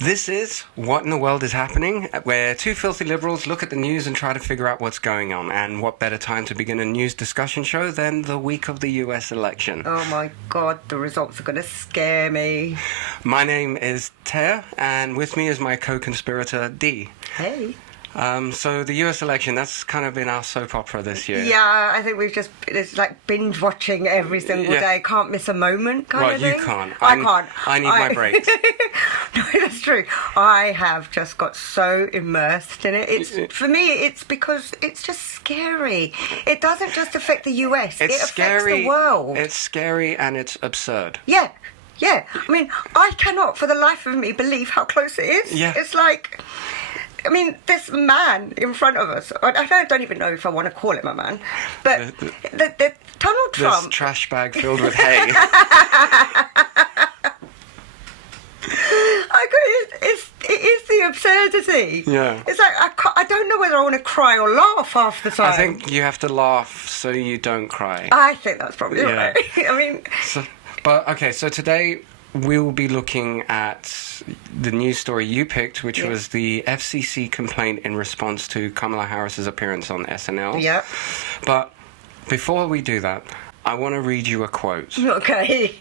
This is What in the World is Happening, where two filthy liberals look at the news and try to figure out what's going on. And what better time to begin a news discussion show than the week of the US election? Oh my God, the results are going to scare me. My name is Taya, and with me is my co-conspirator, Dee. Hey. So the US election, that's kind of been our soap opera this year. Yeah, I think it's like binge watching every single day. Can't miss a moment kind of thing. You can't. I can't. I need my breaks. No, that's true. I have just got so immersed in it. For me, it's because it's just scary. It doesn't just affect the US. It affects the world. It's scary and it's absurd. Yeah. I mean, I cannot for the life of me believe how close it is. Yeah. It's like... I mean, this man in front of us, I don't even know if I want to call him a man, but the Donald Trump... This trash bag filled with hay. It is the absurdity. Yeah. It's like, I don't know whether I want to cry or laugh half the time. I think you have to laugh so you don't cry. I think that's probably right. I mean... So today... we will be looking at the news story you picked, which was the FCC complaint in response to Kamala Harris's appearance on SNL. Yeah. But before we do that, I want to read you a quote. Okay.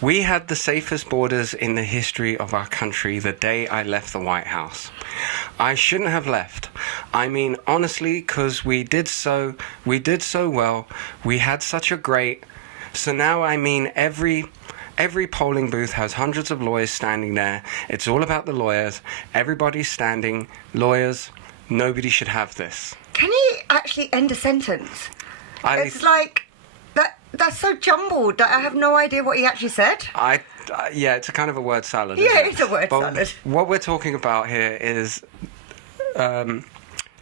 We had the safest borders in the history of our country the day I left the White House. I shouldn't have left. I mean, honestly, because we did so well. We had such a great... So now, I mean, Every polling booth has hundreds of lawyers standing there. It's all about the lawyers. Everybody's standing. Lawyers. Nobody should have this. Can he actually end a sentence? It's like... That's so jumbled that I have no idea what he actually said. Yeah, it's a kind of a word salad. Yeah, it's a word salad. What we're talking about here is...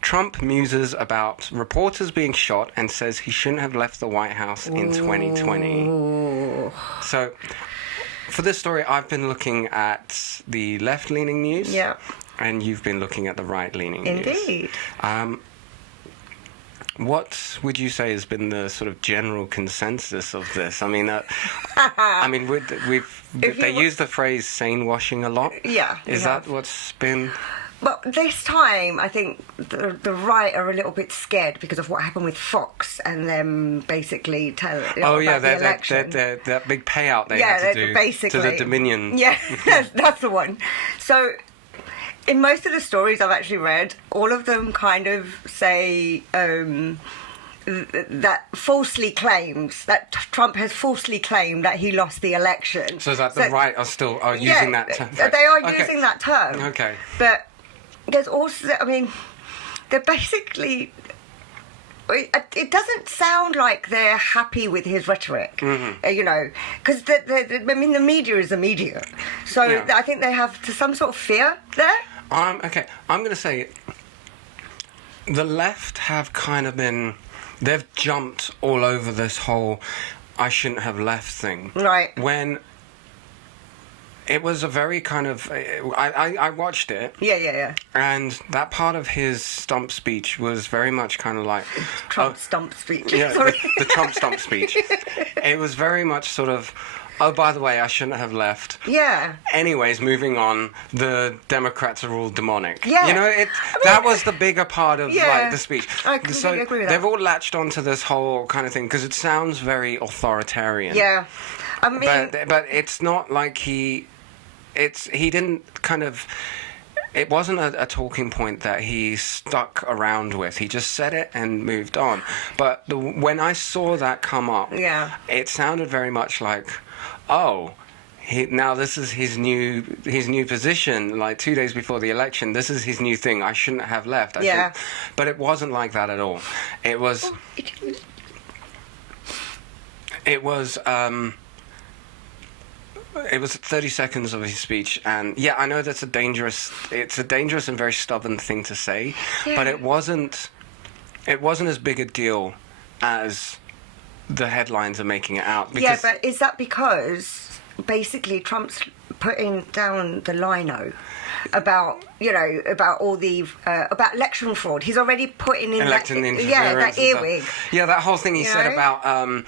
Trump muses about reporters being shot and says he shouldn't have left the White House in 2020. Ooh. So, for this story, I've been looking at the left-leaning news. Yeah. And you've been looking at the right-leaning news. Indeed. What would you say has been the sort of general consensus of this? I mean, they use the phrase "sane washing" a lot. Yeah. Is that what's been? But this time, I think the right are a little bit scared because of what happened with Fox and them basically tell about the election. that big payout they had to do basically, to the Dominion. Yeah, that's the one. So, in most of the stories I've actually read, all of them kind of say that falsely claims that Trump has falsely claimed that he lost the election. So is that the right are using that term? They are using that term. Okay. But there's also, I mean, they're basically... It doesn't sound like they're happy with his rhetoric, because the media is the media. So I think they have some sort of fear there. Okay, I'm going to say the left have kind of been... They've jumped all over this whole I shouldn't have left thing. Right. When it was a very kind of... I watched it. Yeah. And that part of his stump speech was very much kind of like... Trump stump speech. Yeah, Sorry. The Trump stump speech. It was very much sort of... Oh, by the way, I shouldn't have left. Yeah. Anyways, moving on, the Democrats are all demonic. Yeah. That was the bigger part of the speech. I completely agree with that. They've all latched onto this whole kind of thing because it sounds very authoritarian. Yeah. I mean... But it's not like he didn't kind of... It wasn't a talking point that he stuck around with. He just said it and moved on. But when I saw that come up, it sounded very much like... Oh, now this is his new position. Like 2 days before the election, this is his new thing. I shouldn't have left. But it wasn't like that at all. It was. It was 30 seconds of his speech, and I know it's a dangerous and very stubborn thing to say, but it wasn't as big a deal as the headlines are making it out. But is that because basically Trump's putting down the lino about all the about election fraud. He's already putting in that earwig. Yeah, that whole thing he said know? about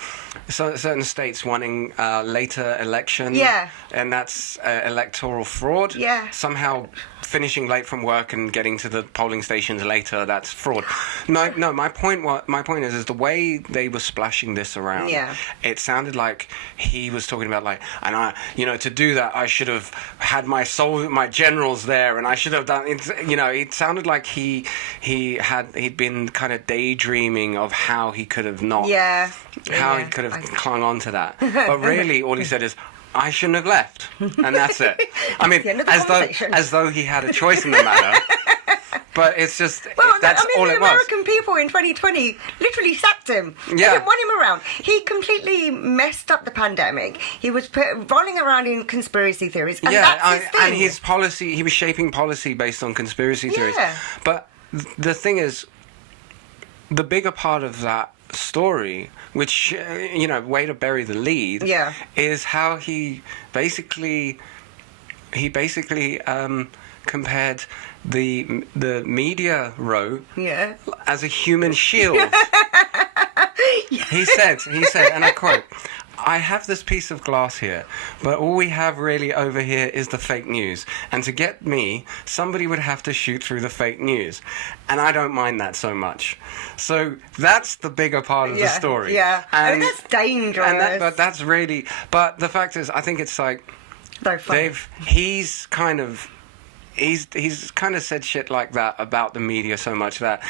certain states wanting later election. Yeah. And that's electoral fraud. Yeah. Somehow finishing late from work and getting to the polling stations later, that's fraud. No, my point is the way they were splashing this around. Yeah. It sounded like he was talking about to do that I should have had my generals there, and I should have done it. It sounded like he'd been kind of daydreaming of how he could have not. Yeah. How he could have clung on to that. But really, all he said is, I shouldn't have left, and that's it. I mean, as though he had a choice in the matter. But it's just that's all it was. The American people in 2020 literally sacked him. Yeah. They didn't want him around. He completely messed up the pandemic. He was rolling around in conspiracy theories, and that's his thing. And his policy, he was shaping policy based on conspiracy theories. Yeah. But the thing is, the bigger part of that story, which way to bury the lead, is how he basically compared the media row as a human shield. He said, and I quote, I have this piece of glass here, but all we have really over here is the fake news. And to get me, somebody would have to shoot through the fake news. And I don't mind that so much. So that's the bigger part of the story. Yeah, and that's dangerous. But the fact is, I think it's like, he's kind of said shit like that about the media so much that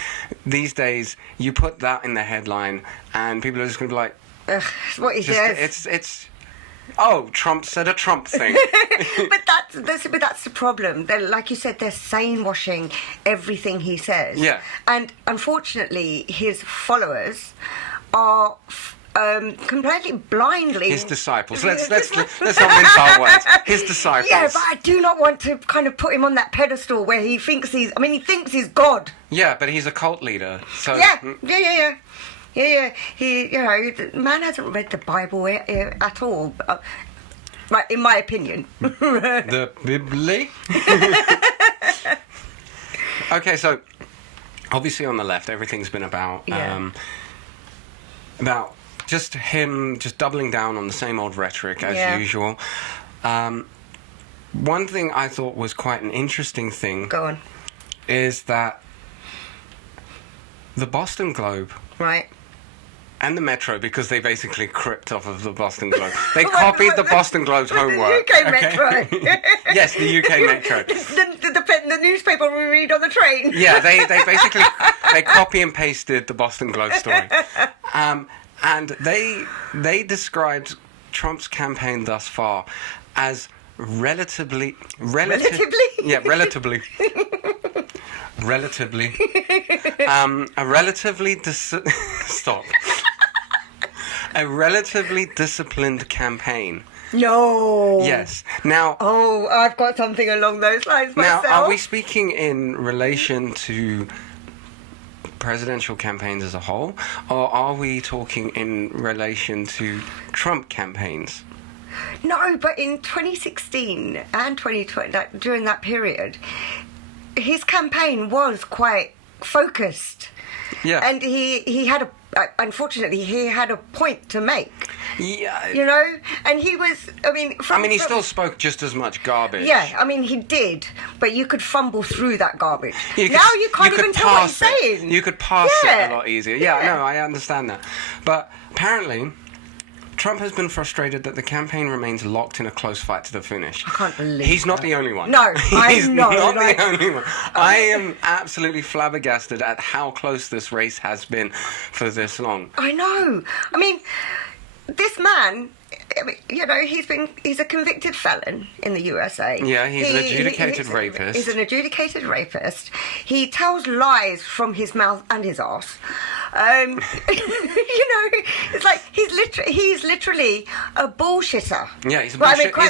these days you put that in the headline and people are just going to be like, what he says. It's Trump said a Trump thing. but that's the problem. Like you said, they're sane washing everything he says. Yeah. And unfortunately, his followers are completely blindly his disciples. Let's not mince our words. His disciples. Yeah, but I do not want to kind of put him on that pedestal where he thinks he thinks he's God. Yeah, but he's a cult leader. So Yeah. The man hasn't read the Bible at all, right? In my opinion. The Bible. Okay, so obviously on the left, everything's been about just him doubling down on the same old rhetoric as usual. One thing I thought was quite an interesting thing. Go on. Is that the Boston Globe, right? And the Metro, because they basically cripped off of the Boston Globe. They copied the Boston Globe's homework. The UK Metro. Yes, the UK Metro. The newspaper we read on the train. Yeah, they basically copy and pasted the Boston Globe story, and they described Trump's campaign thus far as relatively. Yeah, relatively. A relatively disciplined campaign. No. Yes. Now. Oh, I've got something along those lines myself. Now, are we speaking in relation to presidential campaigns as a whole, or are we talking in relation to Trump campaigns? No, but in 2016 and 2020, during that period, his campaign was quite focused. Yeah. And he had unfortunately, he had a point to make. Yeah. And he was, he still spoke just as much garbage. Yeah, he did, but you could fumble through that garbage. You can't even tell what he's saying. You could pass it a lot easier. Yeah, no, I understand that. But apparently, Trump has been frustrated that the campaign remains locked in a close fight to the finish. I can't believe He's not the only one. No, he's not the only one. I am absolutely flabbergasted at how close this race has been for this long. I know. This man, he's a convicted felon in the USA. Yeah, he's an adjudicated rapist. He's an adjudicated rapist. He tells lies from his mouth and his arse. It's like he's literally a bullshitter. Yeah, he's a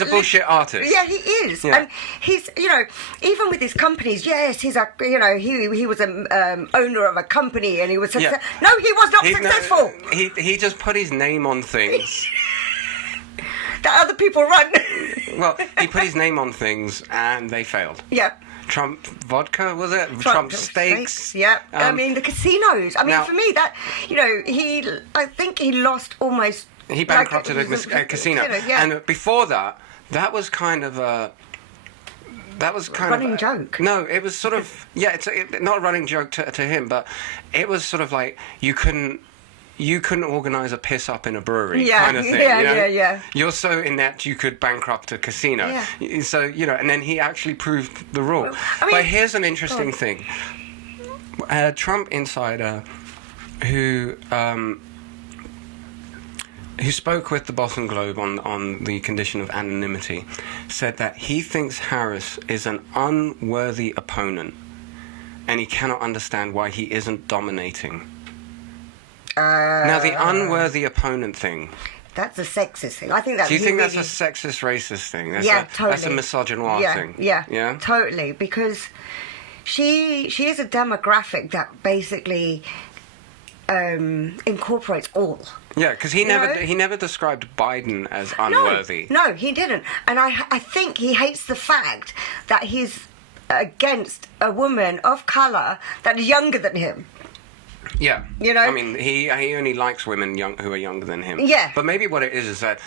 bullshit artist. Yeah, he is. Yeah. And he's, even with his companies, yes, he's he was an owner of a company and he was successful. Yeah. No, he was not successful. He just put his name on things that other people run. Well, he put his name on things and they failed. Yeah. Trump vodka, was it? Trump steaks. Yeah. I mean, the casinos. I mean, now- for me, that, I think he lost almost... He bankrupted a casino. Yeah. And before that, that was kind of a... That was kind running of joke. No, it was sort of not a running joke to him, but it was sort of like you couldn't organise a piss up in a brewery kind of thing. Yeah. You're so inept you could bankrupt a casino. Yeah. So and then he actually proved the rule. But here's an interesting thing. A Trump insider who spoke with the Boston Globe on the condition of anonymity, said that he thinks Harris is an unworthy opponent, and he cannot understand why he isn't dominating. Now, the unworthy opponent thing... That's a sexist thing. I think that's... Do you think that's a sexist, racist thing? Totally. That's a misogynoir thing? Yeah, totally, because she is a demographic that basically... incorporates all. Yeah, because he never described Biden as unworthy. No, he didn't. And I think he hates the fact that he's against a woman of colour that is younger than him. Yeah. I mean, he only likes women who are younger than him. Yeah. But maybe what it is that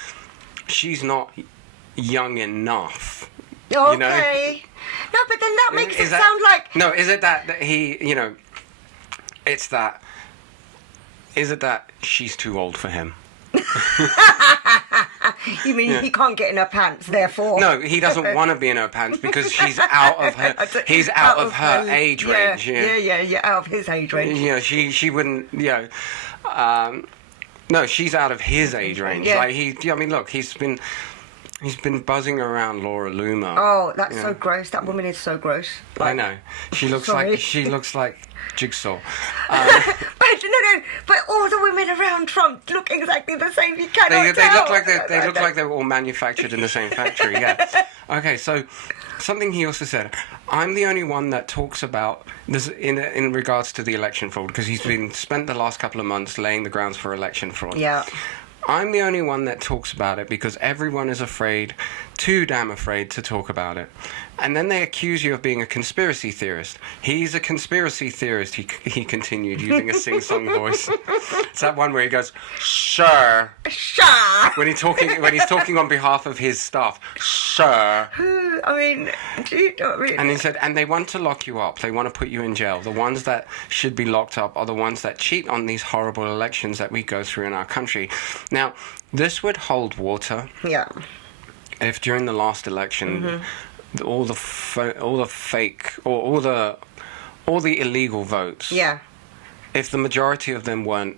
she's not young enough. Okay. No, but then that makes it sound like... No, is it that he, it's that... Is it that she's too old for him? You mean he can't get in her pants, therefore? No, he doesn't want to be in her pants because she's out of her. He's out of her age range. Yeah, out of his age range. Yeah, she wouldn't. No, she's out of his age range. Yeah. Like I mean, look, he's been buzzing around Laura Loomer. Oh, that's so gross. That woman is so gross. I know. She looks like Jigsaw. But all the women around Trump look exactly the same. You cannot They tell. look like they were all manufactured in the same factory. Yeah. Okay. So something he also said. I'm the only one that talks about this in regards to the election fraud because he's been spent the last couple of months laying the grounds for election fraud. Yeah. I'm the only one that talks about it because everyone is afraid, too damn afraid to talk about it. And then they accuse you of being a conspiracy theorist. He's a conspiracy theorist, he continued, using a sing-song voice. It's that one where he goes, sure. Sure. When he's talking on behalf of his staff. Sure. I mean, do you know what I mean? And he said, and they want to lock you up. They want to put you in jail. The ones that should be locked up are the ones that cheat on these horrible elections that we go through in our country. Now, this would hold water. Yeah. If during the last election, all the fake or all the illegal votes. Yeah. If the majority of them weren't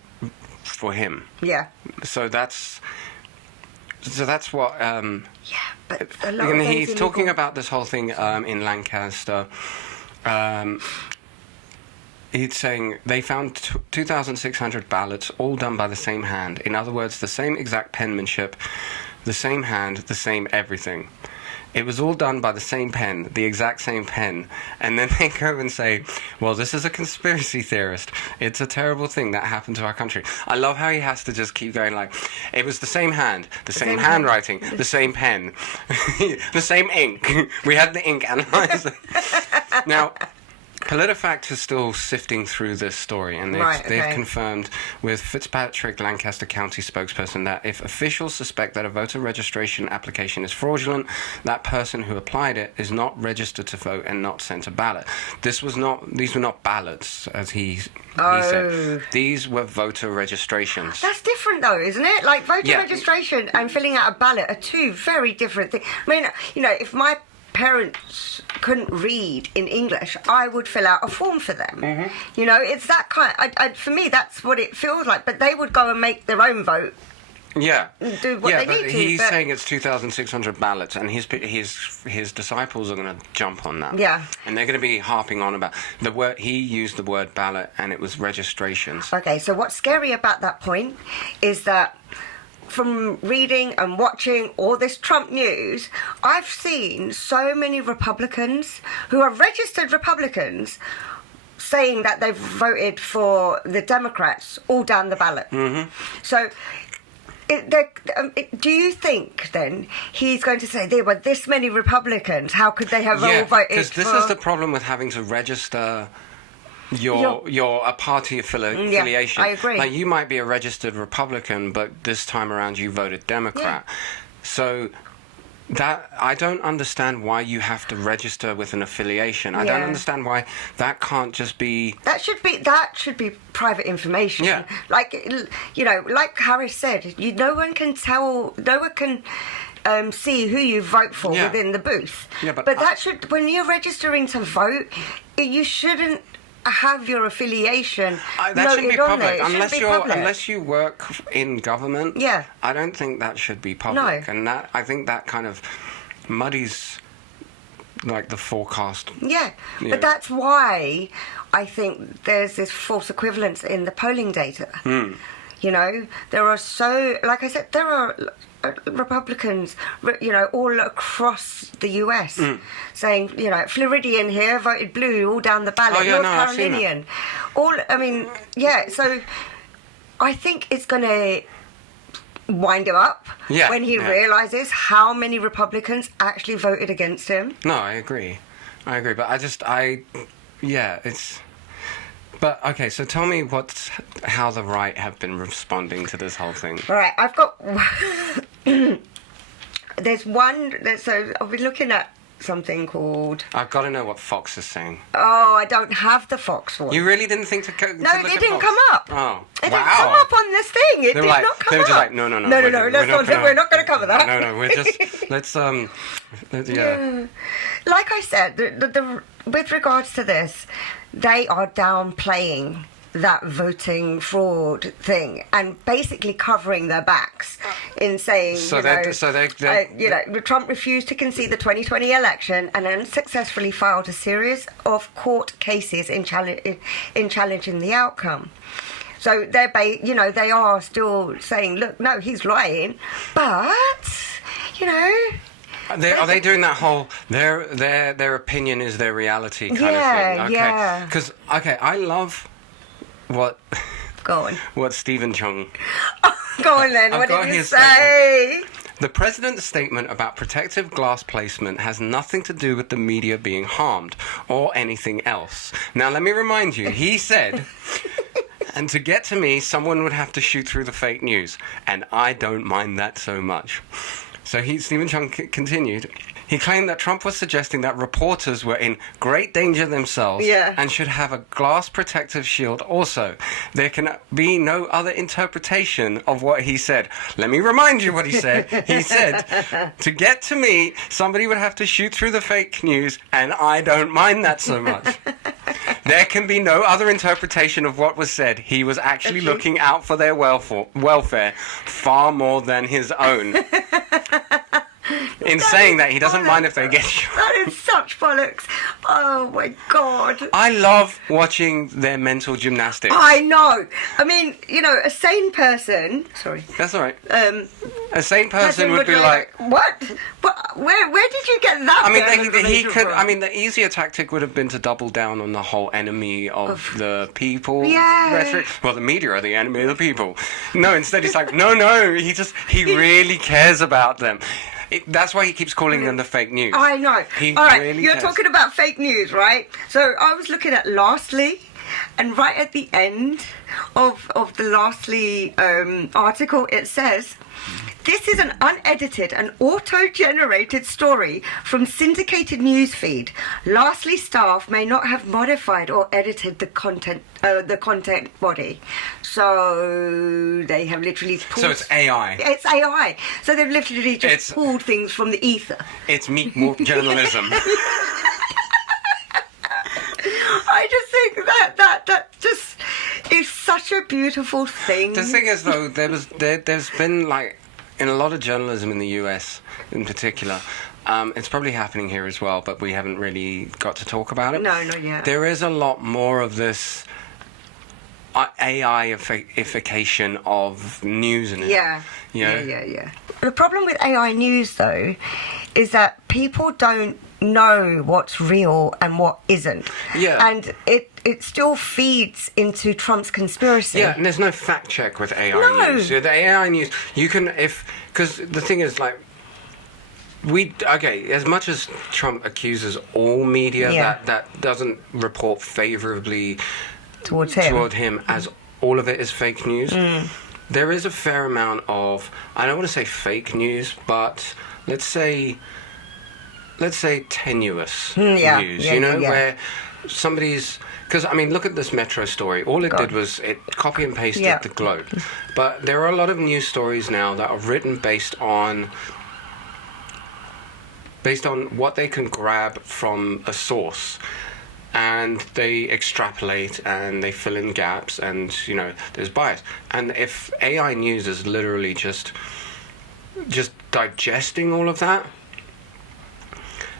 for him. Yeah. So that's what. Yeah, but a lot of he's things talking illegal. about this whole thing in Lancaster. He's saying they found 2,600 ballots, all done by the same hand. In other words, the same exact penmanship, the same hand, the same everything. It was all done by the same pen, the exact same pen. And then they go and say, well, this is a conspiracy theorist. It's a terrible thing that happened to our country. I love how he has to just keep going like, it was the same hand, the same handwriting, the same pen, the same ink. We had the ink analyzer. Now, PolitiFact is still sifting through this story, and they've confirmed with Fitzpatrick, Lancaster County spokesperson, that if officials suspect that a voter registration application is fraudulent, that person who applied it is not registered to vote and not sent a ballot. These were not ballots, as he said. These were voter registrations. That's different, though, isn't it? Like, voter registration and filling out a ballot are two very different things. I mean, if my parents couldn't read in English, I would fill out a form for them. It's that kind. For me, that's what it feels like. But they would go and make their own vote. Yeah, do what they need to. He's saying it's 2,600 ballots, and his disciples are going to jump on that. Yeah, and they're going to be harping on about the word. He used the word ballot, and it was registrations. Okay, so what's scary about that point is that, from reading and watching all this Trump news, I've seen so many Republicans who are registered Republicans saying that they've voted for the Democrats all down the ballot. So do you think then he's going to say there were this many Republicans? How could they have all voted? Because this is the problem with having to register your a party affiliation. I agree. Like, you might be a registered Republican, but this time around you voted Democrat. So that I don't understand why you have to register with an affiliation. I don't understand why that can't just be. That should be private information. Yeah. Like, you know, like Harris said, no one can see who you vote for within the booth. Yeah, but that should, when you're registering to vote, you shouldn't have your affiliation that should be public public. unless you work in government. Yeah, I don't think that should be public. No. And that, I think that kind of muddies like the forecast. Yeah, but that's why I think there's this false equivalence in the polling data. You know, there are like I said, there are Republicans, you know, all across the US saying, you know, Floridian here voted blue all down the ballot, North Carolinian. So I think it's going to wind him up when he realises how many Republicans actually voted against him. No, I agree. But it's... But, okay, so tell me how the right have been responding to this whole thing. All right, I've got... So I'll be looking at something called... I've got to know what Fox is saying. Oh, I don't have the Fox one. You really didn't think to go... No, it didn't come up. Oh, It didn't come up on this thing. It did not come up. They were just like, no. No, we're not going to cover that. No, we're just... Let's, yeah. Like I said, with regards to this, they are downplaying that voting fraud thing and basically covering their backs in saying, Trump refused to concede the 2020 election and unsuccessfully filed a series of court cases in challenging the outcome. So they are still saying, look, no, he's lying, but, you know... Are they doing that whole their opinion is their reality kind of thing? Okay. Yeah. Because I love what Stephen Chung. Go on then. What did you say? The president's statement about protective glass placement has nothing to do with the media being harmed or anything else. Now let me remind you, he said. And to get to me, someone would have to shoot through the fake news, and I don't mind that so much. So Stephen Chung continued. He claimed that Trump was suggesting that reporters were in great danger themselves and should have a glass protective shield also. There can be no other interpretation of what he said. Let me remind you what he said. He said, to get to me, somebody would have to shoot through the fake news, and I don't mind that so much. There can be no other interpretation of what was said. He was actually looking out for their welfare far more than his own. In saying that, he doesn't mind if they get shot. That is such bollocks. Oh, my God. I love watching their mental gymnastics. I know. I mean, you know, a sane person... Sorry. That's all right. A sane person would be like... What? Where did you get that? I mean, the easier tactic would have been to double down on the whole enemy of the people rhetoric. Well, the media are the enemy of the people. No, instead he's like, no, he really cares about them. That's why he keeps calling them the fake news. I know. All right, you're talking about fake news, right? So I was looking at Lastly, and right at the end of the Lastly article, it says, this is an unedited and auto-generated story from syndicated newsfeed. Lastly, staff may not have modified or edited the content body. So they have literally pulled... So it's AI. It's AI. So they've literally just pulled things from the ether. It's meat journalism. I just think that just is such a beautiful thing. The thing is, though, there's been, like, in a lot of journalism in the US in particular, it's probably happening here as well, but we haven't really got to talk about it. No, not yet. There is a lot more of this AI-ification of news now. Yeah. The problem with AI news, though, is that people don't know what's real and what isn't. Yeah. And it still feeds into Trump's conspiracy. Yeah, and there's no fact check with AI No. news. The AI news, you can, because the thing is, like, as much as Trump accuses all media that doesn't report favorably Toward him as all of it is fake news, there is a fair amount of, I don't want to say fake news, but let's say tenuous news, where somebody's, because I mean, look at this Metro story. All it did was it copy and pasted the Globe. But there are a lot of news stories now that are written based on what they can grab from a source, and they extrapolate and they fill in gaps, and there's bias. And if AI news is literally just digesting all of that,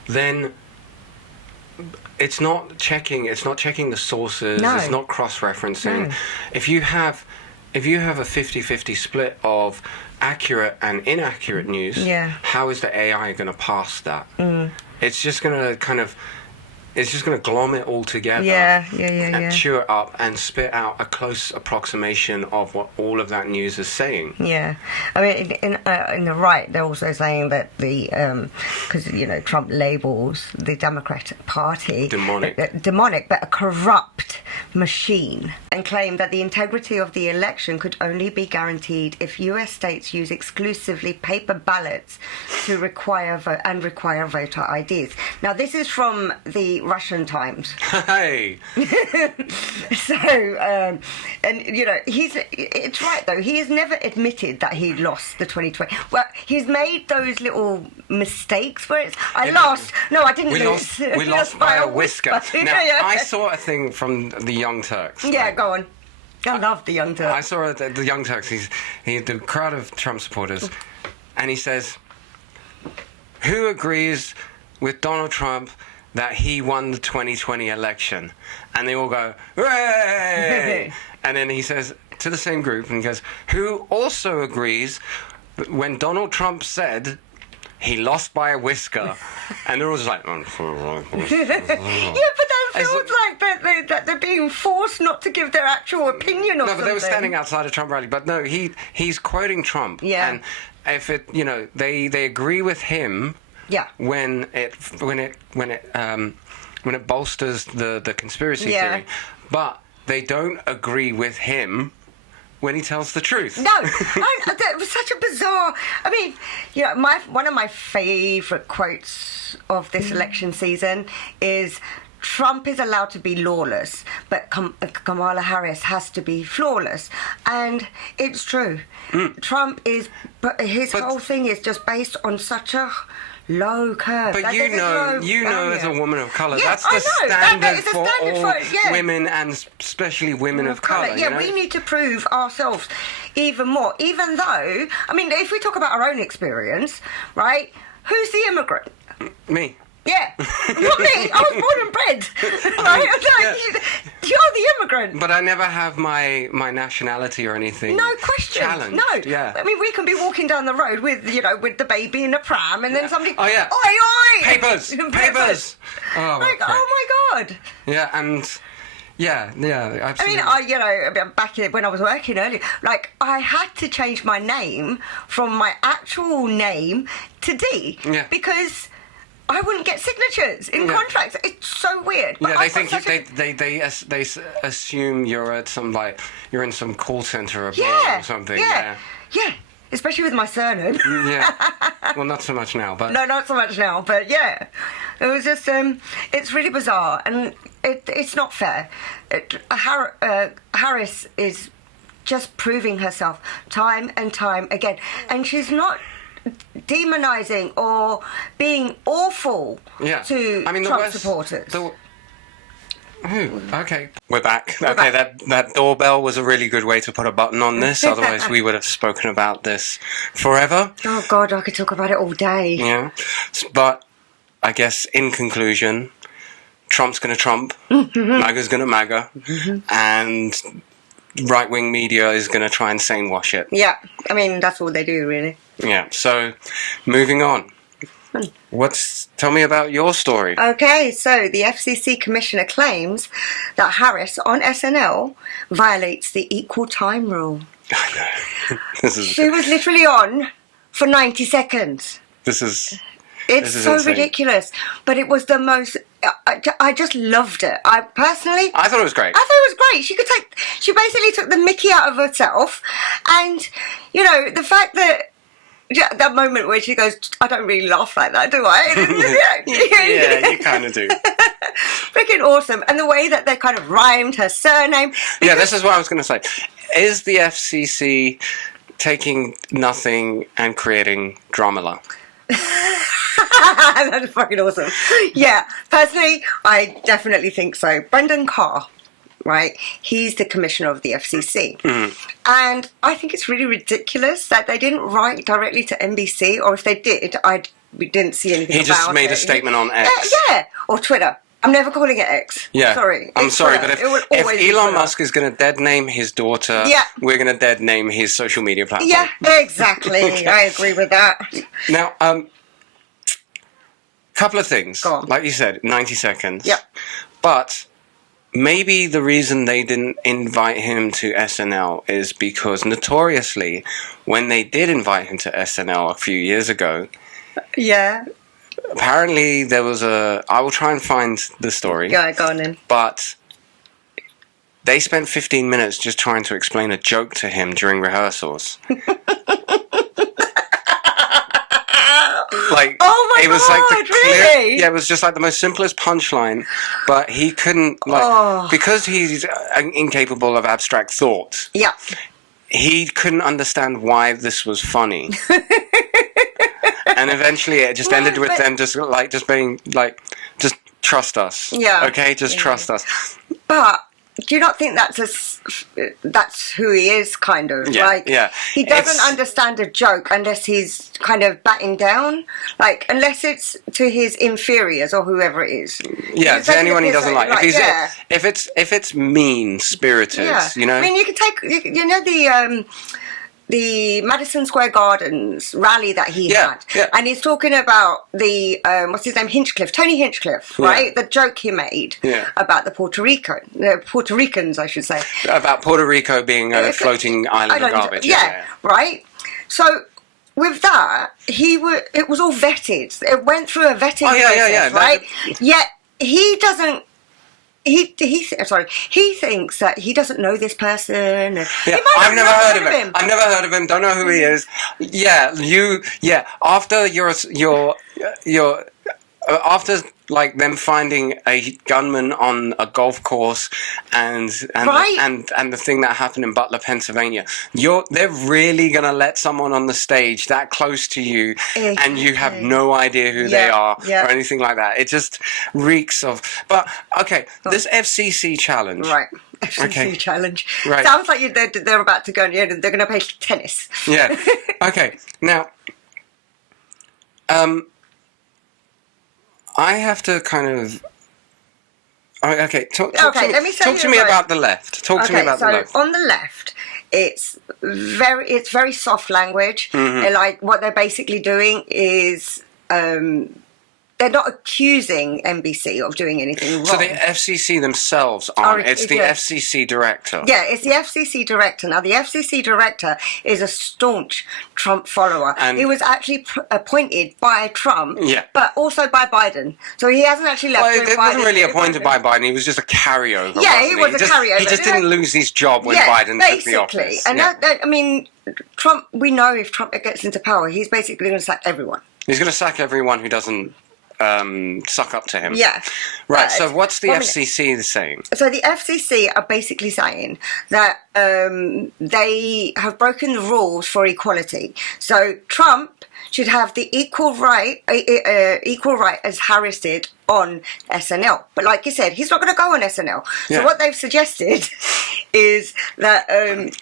then it's not checking the sources. No. It's not cross-referencing. No. If you have a 50-50 split of accurate and inaccurate news, how is the AI going to pass that? It's just going to glom it all together and chew it up and spit out a close approximation of what all of that news is saying. Yeah, I mean, in the right, they're also saying that because Trump labels the Democratic Party demonic, but a corrupt machine, and claim that the integrity of the election could only be guaranteed if U.S. states use exclusively paper ballots to require voter IDs. Now, this is from the Russian Times. Hey. So, it's right though. He has never admitted that he lost the 2020. Well, he's made those little mistakes where it's, I didn't lose. We lost by a whisker. Now, I saw a thing from the Young Turks. Yeah, go on. I love the Young Turks. I saw the Young Turks. He had the crowd of Trump supporters, and he says, "Who agrees with Donald Trump that he won the 2020 election?" And they all go, "Hooray!" And then he says to the same group, and he goes, "Who also agrees that when Donald Trump said he lost by a whisker?" And they're all just like, yeah, but that feels like that they're being forced not to give their actual opinion on something. No, but they were standing outside a Trump rally. But no, he's quoting Trump. Yeah. And if they agree with him. Yeah. When it bolsters the conspiracy theory, but they don't agree with him when he tells the truth. No, that was such a bizarre. I mean, one of my favourite quotes of this election season is, "Trump is allowed to be lawless, but Kamala Harris has to be flawless." And it's true. Trump is, but his whole thing is just based on such a low curve. But as a woman of colour, that's the standard for all women, and especially women of colour. Yeah, we need to prove ourselves even more. Even though, I mean, if we talk about our own experience, right? Who's the immigrant? Me. Yeah, not me. I was born and bred. Right? You're the immigrant. But I never have my nationality or anything. No question. Challenged. No. Yeah. I mean, we can be walking down the road with the baby in a pram, and then somebody. Oh yeah. Oi, oi! Papers. Oh, like, oh my God. Yeah, and. Yeah, absolutely. I mean, back when I was working earlier, like, I had to change my name from my actual name to D. Yeah. Because I wouldn't get signatures in contracts. It's so weird. But they think they assume you're at you're in some call center abroad or something. Yeah. Especially with my surname. Yeah. Well, not so much now, but no, not so much now. But yeah, it was just it's really bizarre, and it's not fair. Harris is just proving herself time and time again, and she's not demonizing or being awful to Trump supporters. Okay, we're back. That doorbell was a really good way to put a button on this. Otherwise, we would have spoken about this forever. Oh God, I could talk about it all day. Yeah, but I guess in conclusion, Trump's going to Trump, MAGA's going to MAGA, and right-wing media is going to try and sane wash it. Yeah, I mean that's all they do, really. Yeah. So, moving on. Hoffman. Tell me about your story. Okay, so the FCC commissioner claims that Harris on SNL violates the equal time rule. I know. She was literally on for 90 seconds. This It's is so insane. ridiculous, but it was the most. I just loved it. I personally, I thought it was great. I thought it was great. She basically took the Mickey out of herself, and you know the fact that that moment where she goes, "I don't really laugh like that, do I?" Yeah, you kind of do. Freaking awesome, and the way that they kind of rhymed her surname. Yeah, this is what I was going to say. Is the FCC taking nothing and creating Dramala? That's fucking awesome. Yeah, personally, I definitely think so. Brendan Carr, right? He's the commissioner of the FCC. And I think it's really ridiculous that they didn't write directly to NBC, or if they did, we didn't see anything about it. He just made a statement on X. Yeah, or Twitter. I'm never calling it X. Yeah. Sorry. I'm it's sorry, Twitter. but It would if always be Elon Twitter. Musk is going to dead name his daughter, Yeah. we're going to dead name his social media platform. Yeah, exactly. Okay. I agree with that. Now, couple of things. Go on. Like you said, 90 seconds. Yep. But maybe the reason they didn't invite him to SNL is because notoriously, when they did invite him to SNL a few years ago, Yeah. apparently there was I will try and find the story. Go on then. But they spent 15 minutes just trying to explain a joke to him during rehearsals. Like, Oh my it was like God, the clear, really? yeah, it was just like the most simplest punchline, but he couldn't because he's incapable of abstract thought. Yeah. He couldn't understand why this was funny. And eventually it just ended with them just being like, just trust us. Yeah. Okay, just trust us. But do you not think that's who he is, kind of? Yeah, like, yeah. He doesn't It's- understand a joke unless he's kind of batting down, like unless it's to his inferiors or whoever it is. Yeah, It's to like anyone he if it's doesn't like. yeah. If it's mean spirited, Yeah. you know. I mean, you can take, you know, the Madison Square Gardens rally that he Yeah, had, yeah. and he's talking about the what's his name, Tony Hinchcliffe, right? The joke he made about the Puerto Ricans, I should say, About Puerto Rico being a floating island of garbage. Yeah, right. So with that, it was all vetted. It went through a vetting process, right? Yet he doesn't. He thinks that he doesn't know this person. And Yeah, I've never heard of him. I've never heard of him. Don't know who he is. Yeah, after after like them finding a gunman on a golf course and the thing that happened in Butler, Pennsylvania, they're really gonna let someone on the stage that close to you and you have no idea who they are or anything like that. It just reeks of. But okay, this FCC challenge, right? FCC challenge. Right. Sounds like they're about to go. Yeah, they're going to play tennis. Yeah. Okay. Now, I have to kind of. Okay. Talk to me about the left. Talk to me about the left. On the left, it's very soft language. And like what they're basically doing is they're not accusing NBC of doing anything wrong. So the FCC themselves aren't. It's the FCC director. Yeah, it's the FCC director. Now, the FCC director is a staunch Trump follower. And he was actually appointed by Trump, Yeah. but also by Biden. So he hasn't actually left. Well, he wasn't really Biden. appointed by Biden. He was just a carryover. Yeah, wasn't he was a carryover. He just didn't lose his job when Biden took the office. And I mean, Trump. We know if Trump gets into power, he's basically going to sack everyone. He's going to sack everyone who doesn't suck up to him. Yeah. Right. So what's the FCC saying? So the FCC are basically saying that they have broken the rules for equality. So Trump should have the equal right as Harris did on SNL. But like you said, he's not going to go on SNL. Yeah. So what they've suggested is that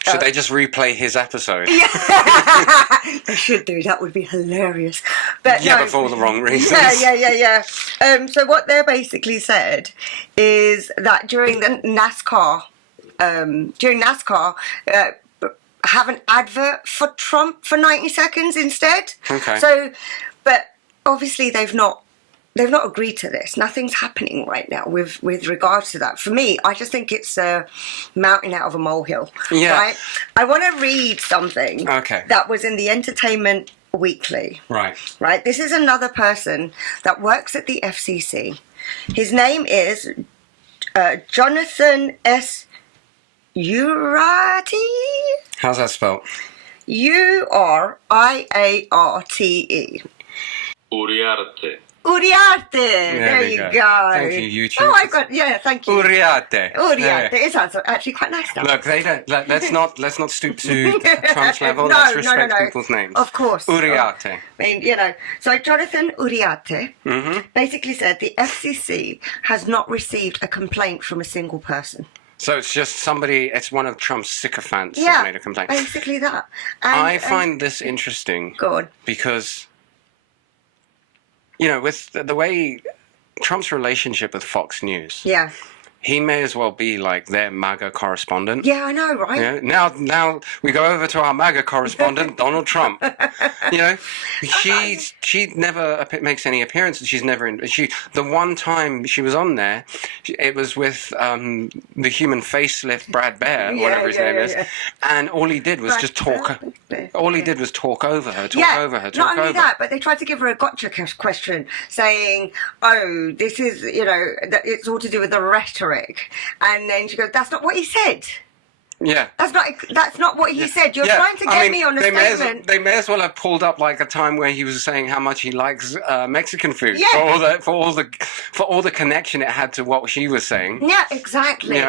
should they just replay his episode? Yeah, they should do. That would be hilarious. But but for all the wrong reasons. Yeah. So what they're basically said is that during the NASCAR, have an advert for Trump for 90 seconds instead. Okay. So, but obviously they've not agreed to this. Nothing's happening right now with regards to that. For me, I just think it's a mountain out of a molehill. Yeah. Right? I want to read something that was in the Entertainment Weekly. Right. Right. This is another person that works at the FCC. His name is Jonathan S. Uriarte. How's that spelled? Uriarte. Uriarte. Uriarte. There you go. Thank you, YouTube. Oh, I got thank you. Uriarte. Uriarte. It sounds actually quite nice now. Look, they don't. Let's not stoop to Trump's level. No, let's respect no. people's names. Of course. Uriarte. I mean, so Jonathan Uriarte basically said the FCC has not received a complaint from a single person. So it's just somebody. It's one of Trump's sycophants that made a complaint. Basically that. I find this interesting. Go on. Because, with the way Trump's relationship with Fox News, he may as well be like their MAGA correspondent. Yeah, I know, right? Now we go over to our MAGA correspondent, Donald Trump. She never makes any appearances. She's never in. The one time she was on there, it was with the human facelift Brad Bear, whatever his name is, and all he did was just talk. All he did was talk over her, talk over her. Not only that, but they tried to give her a gotcha question, saying, "Oh, this is that it's all to do with the rhetoric." And then she goes, "That's not what he said." Yeah. That's not what he said. You're trying to get me on a statement. They may as well have pulled up like a time where he was saying how much he likes Mexican food for all the connection it had to what she was saying. Yeah, exactly.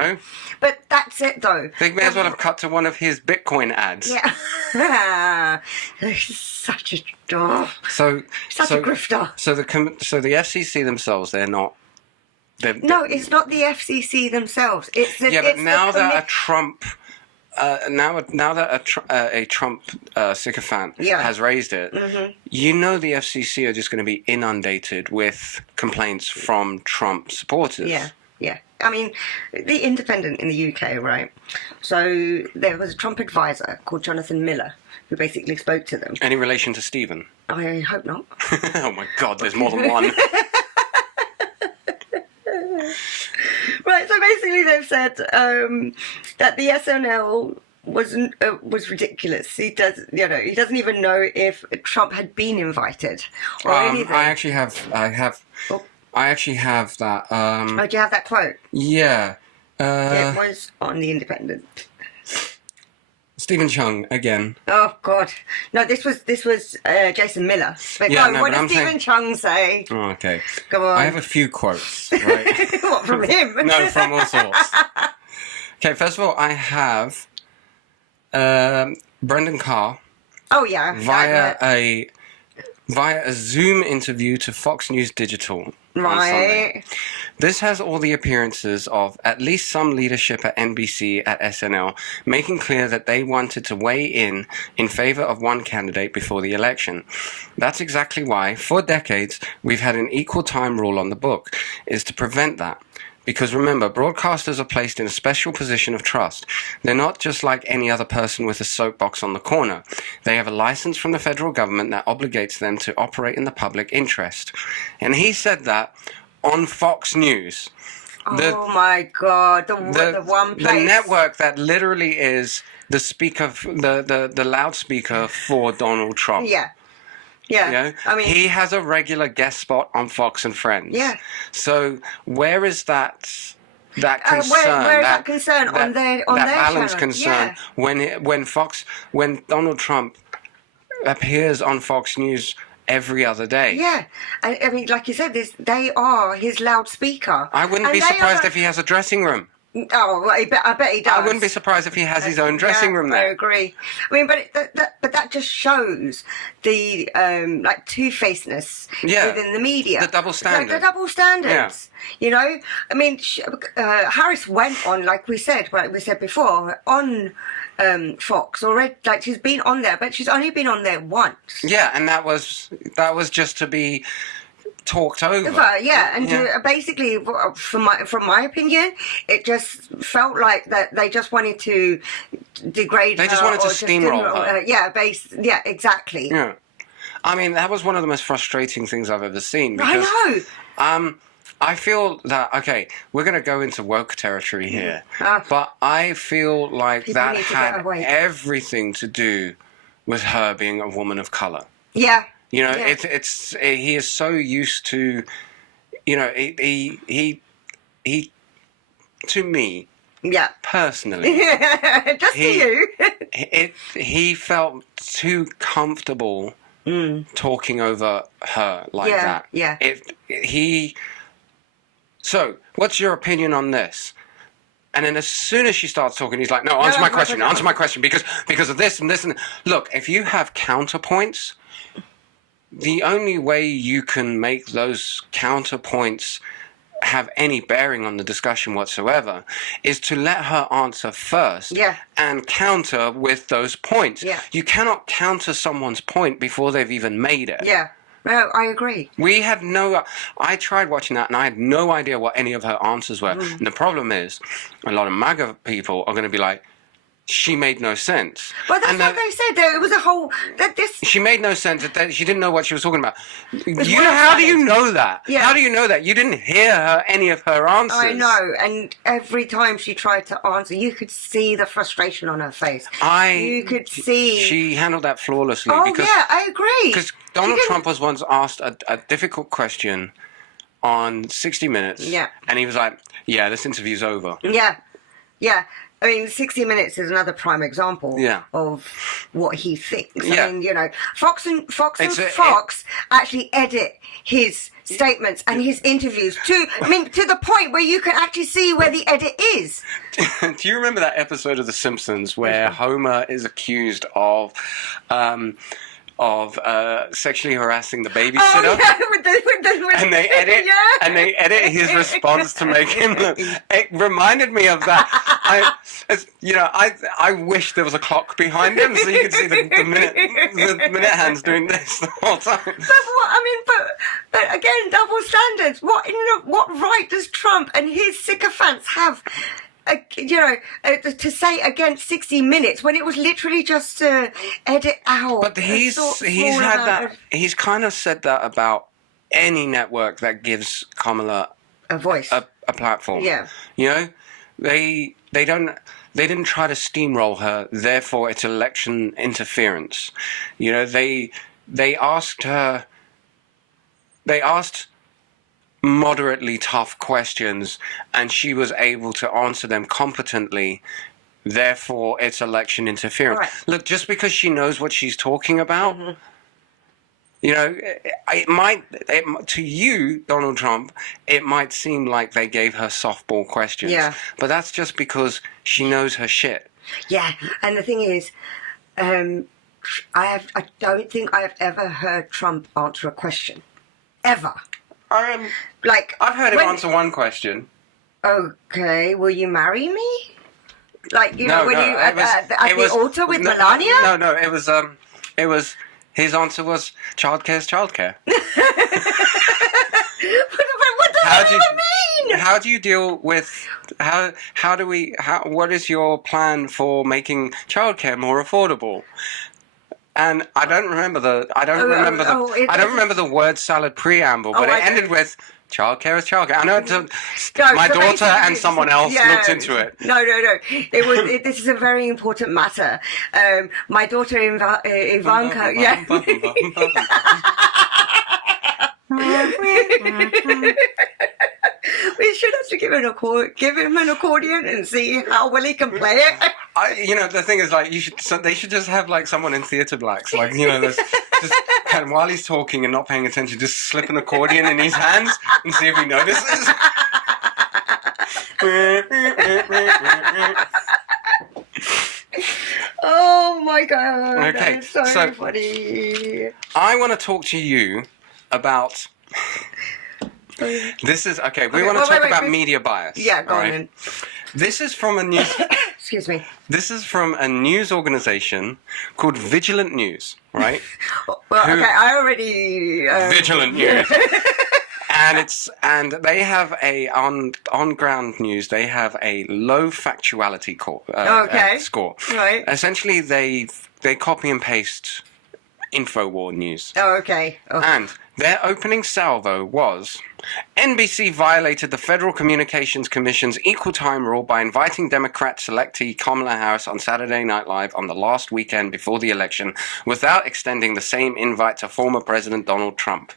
But that's it though. They may as well have cut to one of his Bitcoin ads. Yeah. Such a grifter. So the FCC themselves, they're not. No, it's not the FCC themselves. It's but now that a Trump, a Trump sycophant has raised it, the FCC are just going to be inundated with complaints from Trump supporters. Yeah. I mean, the Independent in the UK, right? So there was a Trump advisor called Jonathan Miller who basically spoke to them. Any relation to Stephen? I hope not. Oh my God, there's more than one. Right, so basically they've said that the SNL was ridiculous. He doesn't even know if Trump had been invited or anything. I actually have that. Oh, do you have that quote? Yeah. It was on The Independent. Stephen Chung again. Oh God, no! This was Jason Miller. But what does Stephen Chung say? Oh, okay. Go on. I have a few quotes. Right? What, from him? No, from all sorts. Okay, first of all, I have Brendan Carr. Oh yeah. Via a Zoom interview to Fox News Digital. Right. This has all the appearances of at least some leadership at NBC at SNL making clear that they wanted to weigh in favor of one candidate before the election. That's exactly why, for decades, we've had an equal time rule on the book, is to prevent that. Because remember, broadcasters are placed in a special position of trust. They're not just like any other person with a soapbox on the corner. They have a license from the federal government that obligates them to operate in the public interest. And he said that on Fox News. Oh my God, the one place. The network that literally is the speaker, the loudspeaker for Donald Trump. Yeah. Yeah, I mean, he has a regular guest spot on Fox and Friends. Yeah. So where is that concern? Where is that concern on their balance channel? concern when Donald Trump appears on Fox News every other day? Yeah, I mean, like you said, they are his loudspeaker. I wouldn't be surprised if he has a dressing room. Oh, well, I bet he does. I wouldn't be surprised if he has his own dressing room there. I agree. I mean, but that just shows the two-facedness within the media. The double standard. The double standards. Yeah. I mean, Harris went on, like we said before, on Fox already. Like, she's been on there, but she's only been on there once. Yeah, and that was just to be talked over. Basically, from my opinion, it just felt like that they just wanted to degrade her. They just wanted to steamroll her. Exactly. Yeah. I mean, that was one of the most frustrating things I've ever seen. Because, I know. I feel that, okay, we're going to go into woke territory here, but I feel like People that need to get had awake. everything to do with her being a woman of color. Yeah. You know, Yeah. he is so used to, you know, he to me Yeah. personally, Just to you. he felt too comfortable talking over her like Yeah, that. yeah. So, what's your opinion on this? And then as soon as she starts talking, he's like, no, answer my question, because of this and this. And look, if you have counterpoints, the only way you can make those counterpoints have any bearing on the discussion whatsoever is to let her answer first and counter with those points. Yeah. You cannot counter someone's point before they've even made it. Yeah. No, I agree. I tried watching that and I had no idea what any of her answers were. And the problem is, a lot of MAGA people are going to be like, she made no sense. Well, that's what they said. There was a whole... She made no sense. That she didn't know what she was talking about. well How do you know that? Yeah. How do you know that? You didn't hear any of her answers. I know, and every time she tried to answer, you could see the frustration on her face. You could see... She handled that flawlessly. Oh, yeah, I agree. Because Donald Trump was once asked a difficult question on 60 Minutes. Yeah. And he was like, yeah, this interview's over. Yeah, yeah. I mean, 60 Minutes is another prime example of what he thinks. Yeah. I mean, you know, Fox actually edit his statements and his interviews to the point where you can actually see where the edit is. Do you remember that episode of The Simpsons where Homer is accused of sexually harassing the babysitter? Oh, yeah, with the and they edit his response to make him look. It reminded me of that. I wish there was a clock behind him so you could see the minute hands doing this the whole time. But again, double standards. What right does Trump and his sycophants have? To say against 60 Minutes when it was literally just to edit out. But he's kind of said that about any network that gives Kamala a voice, a platform. Yeah, you know, they didn't try to steamroll her. Therefore, it's election interference. You know, they asked her. They asked moderately tough questions and she was able to answer them competently, therefore it's election interference. Right. Look, just because she knows what she's talking about, you know, to you, Donald Trump, it might seem like they gave her softball questions, but that's just because she knows her shit. Yeah, and the thing is, I don't think I've ever heard Trump answer a question, ever. I've heard him answer one question. Okay, will you marry me? At the altar with Melania? No, it was his answer was childcare is childcare. What does that even mean? How do you deal with what is your plan for making childcare more affordable? And I don't remember the word salad preamble, but it ended with childcare is childcare. I know my daughter and someone else looked into it. No. This is a very important matter. My daughter Ivanka. We should have to give him an accordion and see how well he can play it. The thing is, they should just have someone in theatre blacks, just kind of while he's talking and not paying attention, just slip an accordion in his hands and see if he notices. Oh my god! Okay, that's so funny. I want to talk to you about. This is okay. We want to talk about media bias. Yeah, go on then. This is from a news. Excuse me. This is from a news organization called Vigilant News, right? Well, okay, I already. Vigilant News. And they have on ground news. They have a low factuality score. Right. Essentially, they copy and paste InfoWar News. Oh, okay. Oh. And their opening salvo was, NBC violated the Federal Communications Commission's equal time rule by inviting Democrat selectee Kamala Harris on Saturday Night Live on the last weekend before the election without extending the same invite to former President Donald Trump.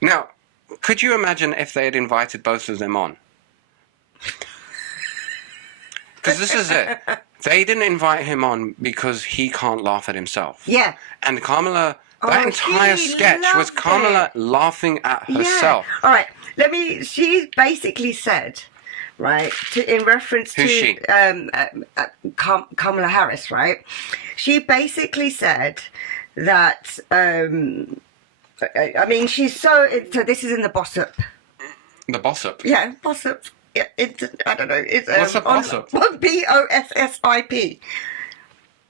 Now, could you imagine if they had invited both of them on? Because this is it. They didn't invite him on because he can't laugh at himself. Yeah. And Kamala, that entire she sketch was loved Kamala laughing at herself. Yeah. All right. She basically said, right, in reference Who's to she? Kamala Harris, right? She basically said that, I mean, she's so this is in the Bossip. The Bossip. Yeah, Bossip. Yeah, I don't know. It's What's a Bossip? Bossip.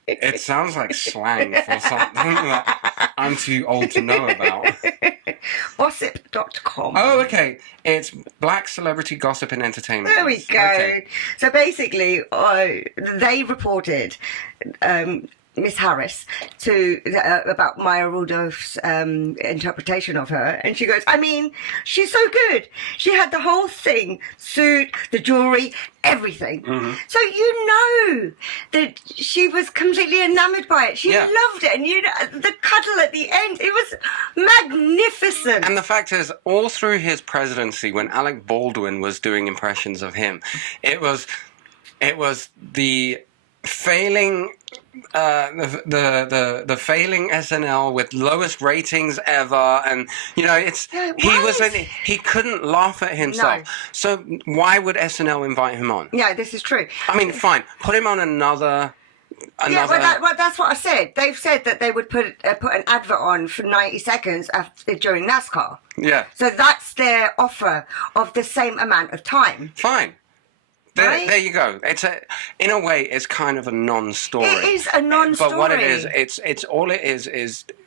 It sounds like slang for something that I'm too old to know about. Bossip.com. Oh, okay. It's Black Celebrity Gossip and Entertainment. There we go. Okay. So basically, they reported Miss Harris to about Maya Rudolph's interpretation of her, and she goes, I mean, she's so good. She had the whole thing, suit, the jewelry, everything. Mm-hmm. So you know that she was completely enamored by it. She loved it, and you know, the cuddle at the end, it was magnificent. And the fact is, all through his presidency, when Alec Baldwin was doing impressions of him, it was the failing the failing SNL with lowest ratings ever, and you know he couldn't laugh at himself. No. So why would SNL invite him on? Yeah, this is true. I mean, fine, put him on another. Yeah, well, that's what I said. They've said that they would put an advert on for 90 seconds during NASCAR. Yeah. So that's their offer of the same amount of time. Fine. There you go. In a way, it's kind of a non-story. It is a non-story. But what it is,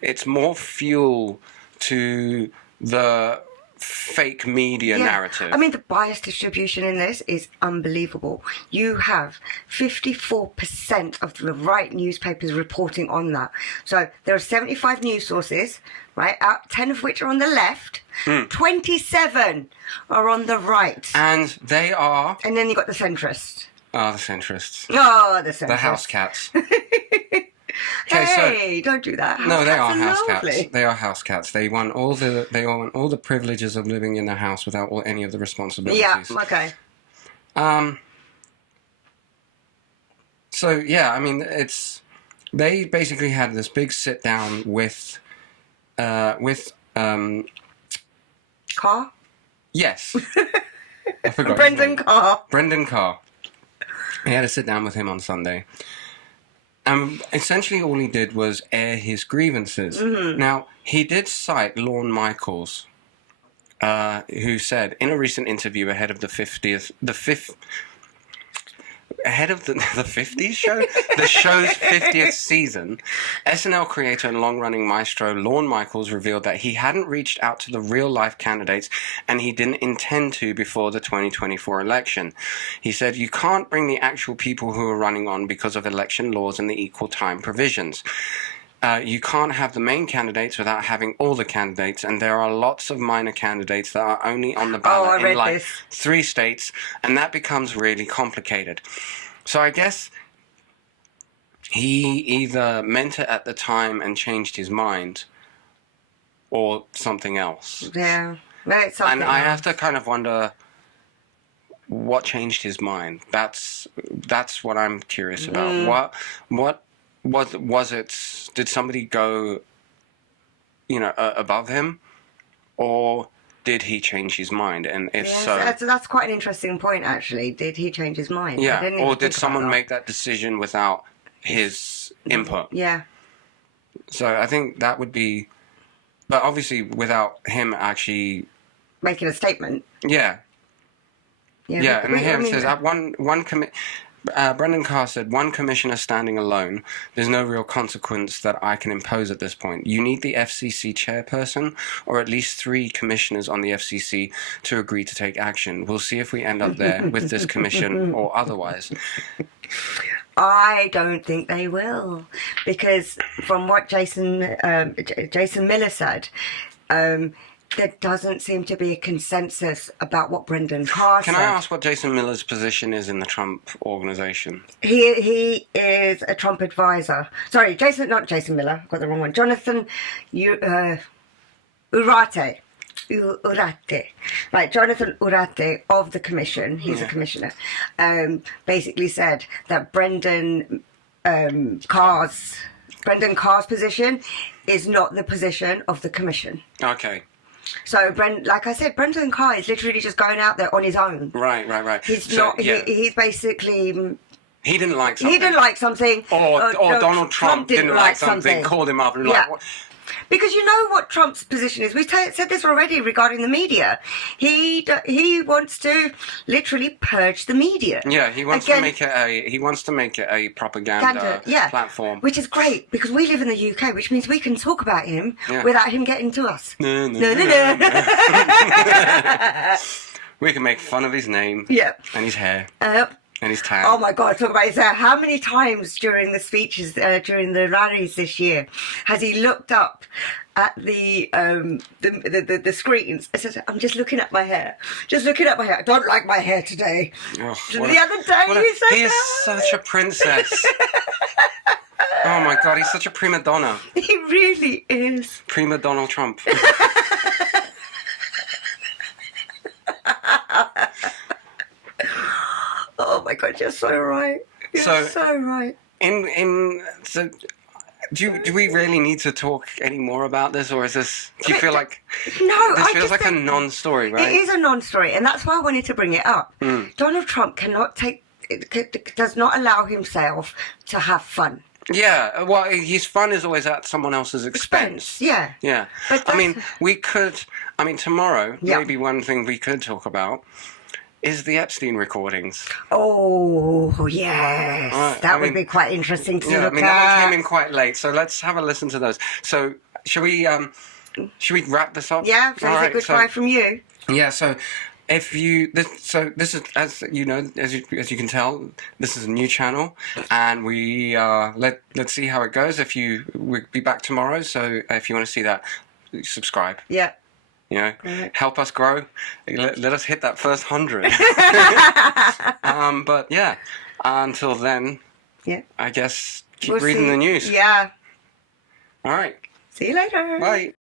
it's more fuel to the fake media narrative. I mean, the bias distribution in this is unbelievable. You have 54% of the right newspapers reporting on that. So there are 75 news sources, right? 10 of which are on the left. 27 are on the right. And they are... And then you've got the centrists. Oh, the centrists. Oh, the centrists. The house cats. Hey, don't do that. No, they are house lovely. cats. They are house cats. They want all the privileges of living in the house without any of the responsibilities. Yeah, okay. So yeah, I mean, they basically had this big sit down with Carr? Yes. I forgot. Brendan Carr. Brendan Carr. He had a sit down with him on Sunday. Essentially all he did was air his grievances. Mm-hmm. Now, he did cite Lorne Michaels, who said in a recent interview ahead of the 50th show, the show's 50th season, SNL creator and long-running maestro Lorne Michaels revealed that he hadn't reached out to the real-life candidates and he didn't intend to before the 2024 election. He said, you can't bring the actual people who are running on because of election laws and the equal time provisions. You can't have the main candidates without having all the candidates, and there are lots of minor candidates that are only on the ballot in like 3 states, and that becomes really complicated. So I guess he either meant it at the time and changed his mind, or something else. Yeah, it's something and I else. have to kind of wonder what changed his mind. That's what I'm curious about. What was it? Did somebody go, above him, or did he change his mind? And if so, that's quite an interesting point. Actually, did he change his mind? Yeah, or did someone make that decision without his input? Yeah. So I think that would be, but obviously without him actually making a statement. Yeah. Yeah, and here it says Brendan Carr said, one commissioner standing alone, there's no real consequence that I can impose at this point. You need the FCC chairperson or at least 3 commissioners on the FCC to agree to take action. We'll see if we end up there with this commission or otherwise. I don't think they will, because from what Jason Miller said, there doesn't seem to be a consensus about what Brendan Carr said. Can I ask what Jason Miller's position is in the Trump organization? He is a Trump advisor. Sorry, not Jason Miller. I've got the wrong one. Jonathan Urate. Right, Jonathan Urate of the commission, he's a commissioner, basically said that Brendan Carr's position is not the position of the commission. Okay. So, like I said, Brendan Carr is literally just going out there on his own. Right. He's not. Yeah. He's basically. He didn't like something. He didn't like something. Or Donald Trump didn't like something. Called him up and like. What? Because you know what Trump's position is. We've said this already regarding the media. He wants to literally purge the media. Yeah, he wants to make it a propaganda platform, which is great because we live in the UK, which means we can talk about him without him getting to us. No. We can make fun of his name. Yep. And his hair. And his tan. Oh my God, talk about his hair. How many times during the speeches, during the rallies this year, has he looked up at the screens? I said, I'm just looking at my hair. I don't like my hair today. Oh, the other day he said he is such a princess. Oh my God, he's such a prima donna. He really is. Prima Donald Trump. Oh my God, you're so right. You're so right. So do we really need to talk any more about this, or is this? Do you feel like this feels like a non-story, right? It is a non-story, and that's why I wanted to bring it up. Donald Trump does not allow himself to have fun. Yeah, well, his fun is always at someone else's expense. Yeah. But tomorrow, maybe one thing we could talk about is the Epstein recordings. Oh, yes. That would be quite interesting to look at. That one came in quite late, so let's have a listen to those. So, should we wrap this up? Yeah, so it's a goodbye from you. Yeah, so this is, as you know, as you can tell, this is a new channel, and we let's see how it goes. We'll be back tomorrow, so if you want to see that, subscribe. Yeah. You know, help us grow. Let us hit that first 100. But yeah, until then, I guess keep reading the news. Yeah. All right. See you later. Bye.